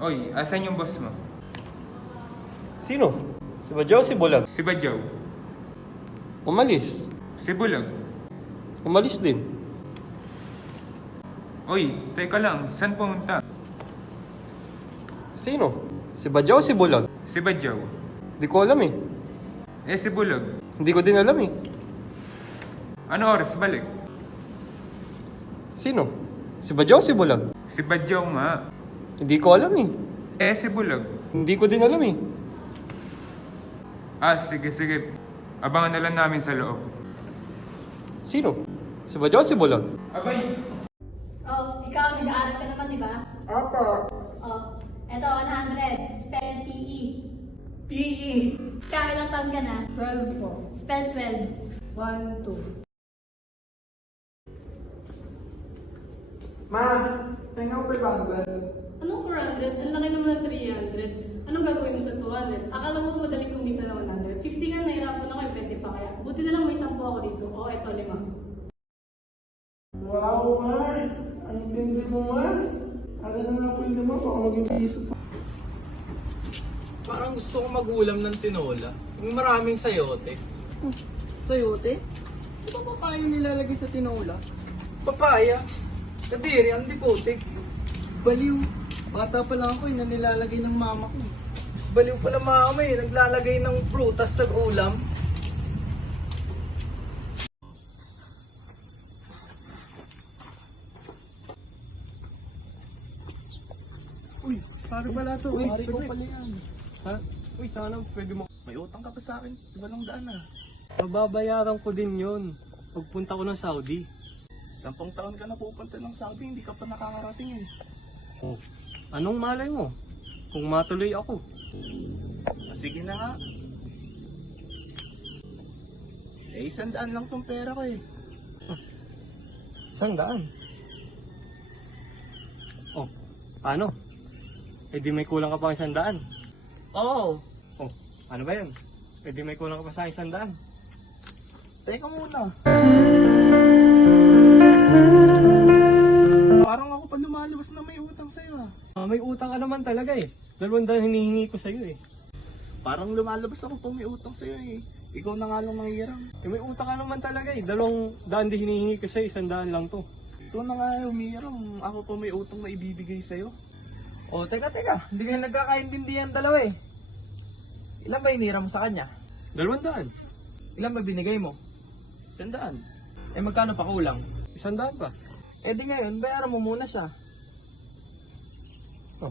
Oy, asan yung boss mo? Sino? Si Badyaw o si Bulag? Si Badyaw. Umalis. Si Bulag. Umalis din. Oy, teka lang, saan pumunta? Sino? Si Badyaw o si Bulag? Si Badyaw. Di ko alam eh. Si Bulag. Hindi ko din alam eh. Ano oras balik? Sino? Si Badyaw o si Bulag? Si Badyaw nga. Hindi ko alam eh. Si Bulag. Hindi ko din alam eh. Sige, sige. Abangan na lang namin sa loob. Sino? Si Badyaw o si Bulag? Abay! Oh, ikaw, nag-aaral ka naman, di ba? Opo. Oh, eto, 100. Spell PE. PE. Ikaw, ilang taon ka na? 12 po. Spell 12. 1, 2. Ma, tingnan ko 500. Anong 400? Ang laki naman ng 300. Anong gagawin mo sa 200? Akala mo madaling kumita ng 100? 50 nga, nahirapan ako, pwede pa kaya. Buti na lang may 10 ako dito. O, eto, 5. Wow, ma. Ang tindi mo, ma. Ano na nga po hindi mo pa maging isip. Parang gusto ko mag-ulam ng tinola. Yung maraming sayote. Sayote? Di ba papaya nilalagay sa tinola? Papaya. Kadiri, ang diputik. Baliw. Bata pa lang ako na nilalagay ng mama ko. Mas baliw pala mama eh. Naglalagay ng prutas sa ulam. Uy, pare pala to. Uy, Pare ko pala yan. Ha? Uy, sana pwede mo... May utang ka pa sa akin. 2,000 na. Mababayaran ko din yun. Pagpunta ko ng Saudi. 10 taon ka na pupunta ng Saudi, hindi ka pa nakakarating eh. Oh, anong malay mo? Kung matuloy ako. Sige na nga. 100 lang tong pera ko eh. 100. Oh, paano? Eh di may kulang ka pa 100. Oo. Oh, ano ba yan? Eh di may kulang ka pa sa 100. Teka muna. Parang ako pa lumalabas na may utang sa'yo ah. May utang ka naman talaga eh. 200 hinihingi ko sa'yo eh. Parang lumalabas ako pa may utang sa'yo eh. Ikaw na nga lang manghiram. Eh may utang ka naman talaga eh. 200 din hinihingi ko sa'yo, 100 lang to. Ikaw na nga humihiram. Ako pa may utang na ibibigay sa'yo. O, teka. Hindi kayo nagkakaintindihan dalawa eh. Ilan ba hiniram mo sa kanya? 200. Ilan ba binigay mo? 100. Eh, magkano pa kulang? 100 pa. Eh, di ngayon, bayaran mo muna siya. Oh.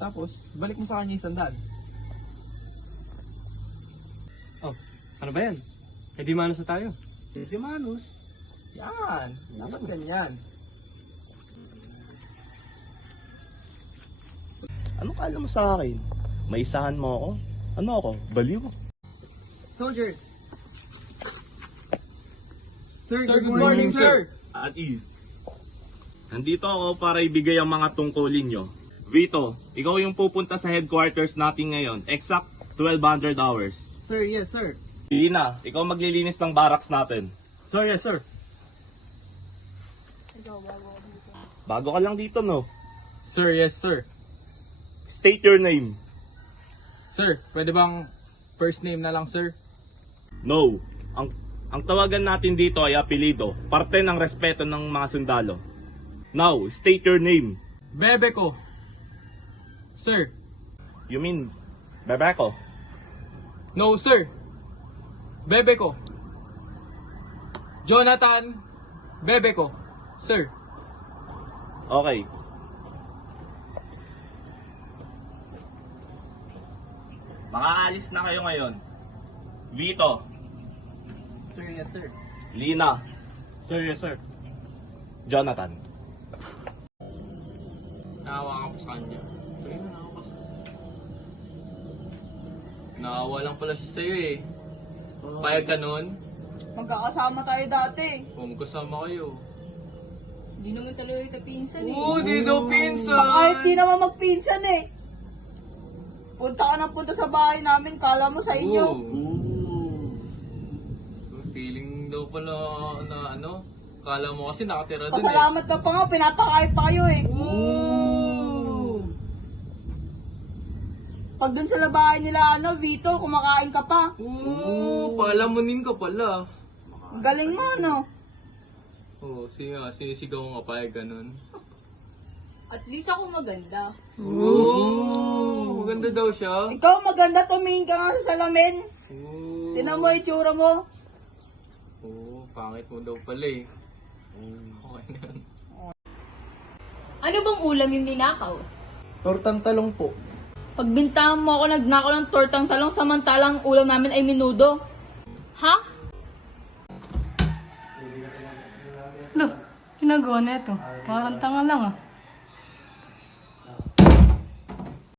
Tapos, balik mo sa kanya yung 100. Oh, ano ba yan? Eh di manos na tayo. Di manos. Yan. Dapat ganyan. Ano kala mo sa akin? May isahan mo ako? Ano ako? Baliw? Soldiers. Sir, Sir, good morning, sir. At ease. Nandito ako para ibigay ang mga tungkulin nyo. Vito, ikaw yung pupunta sa headquarters natin ngayon. Exact 1,200 hours. Sir, yes, sir. Dina, ikaw maglilinis ng barracks natin. Sir, yes sir. Bago ka lang dito, no? Sir, yes, sir. State your name. Sir, pwede bang first name na lang, sir? No. Ang tawagan natin dito ay apelido. Parte ng respeto ng mga sundalo. Now, state your name. Bebe ko. Sir. You mean, Bebeko? No, sir. Bebe ko. Jonathan. Bebe ko. Sir. Okay. Makaalis na kayo ngayon. Vito, Sir, yes, sir. Lina, Sir, yes sir. Jonathan. Naawa ka pa sa kanya. Sige na, naawa ka sa Naawa lang pala siya sa'yo eh. Payag ka nun, Magkakasama tayo dati. kung kasama kayo. Hindi naman talaga ito pinsan eh. Oo, di daw pinsan! Kahit di naman magpinsan eh. Punta ka ng punta sa bahay namin, kala mo sa inyo. Feeling daw pala na ano, kala mo kasi nakatira dun eh. Pasalamat ka pa nga, pinapakain pa kayo eh. Oo! Pag dun sa labahay nila, Vito, kumakain ka pa. Oo, palamunin ka pala. Ang galing mo, no? Oo, sige nga, sinisigaw nga pa ganun. At least ako maganda. Oo, maganda daw siya. Ikaw maganda, tumingin ka nga sa salamin. Oo, Tinan mo itsura mo. oo, pangit mo daw pala eh. Okay na yan. Ano bang ulam yung ninakaw? Tortang talong po. Pagbintangan mo ako, nagnakaw ng tortang talong samantalang ulam namin ay minudo. Ha? Lo, ginagawa na ito. Parang tanga lang ah.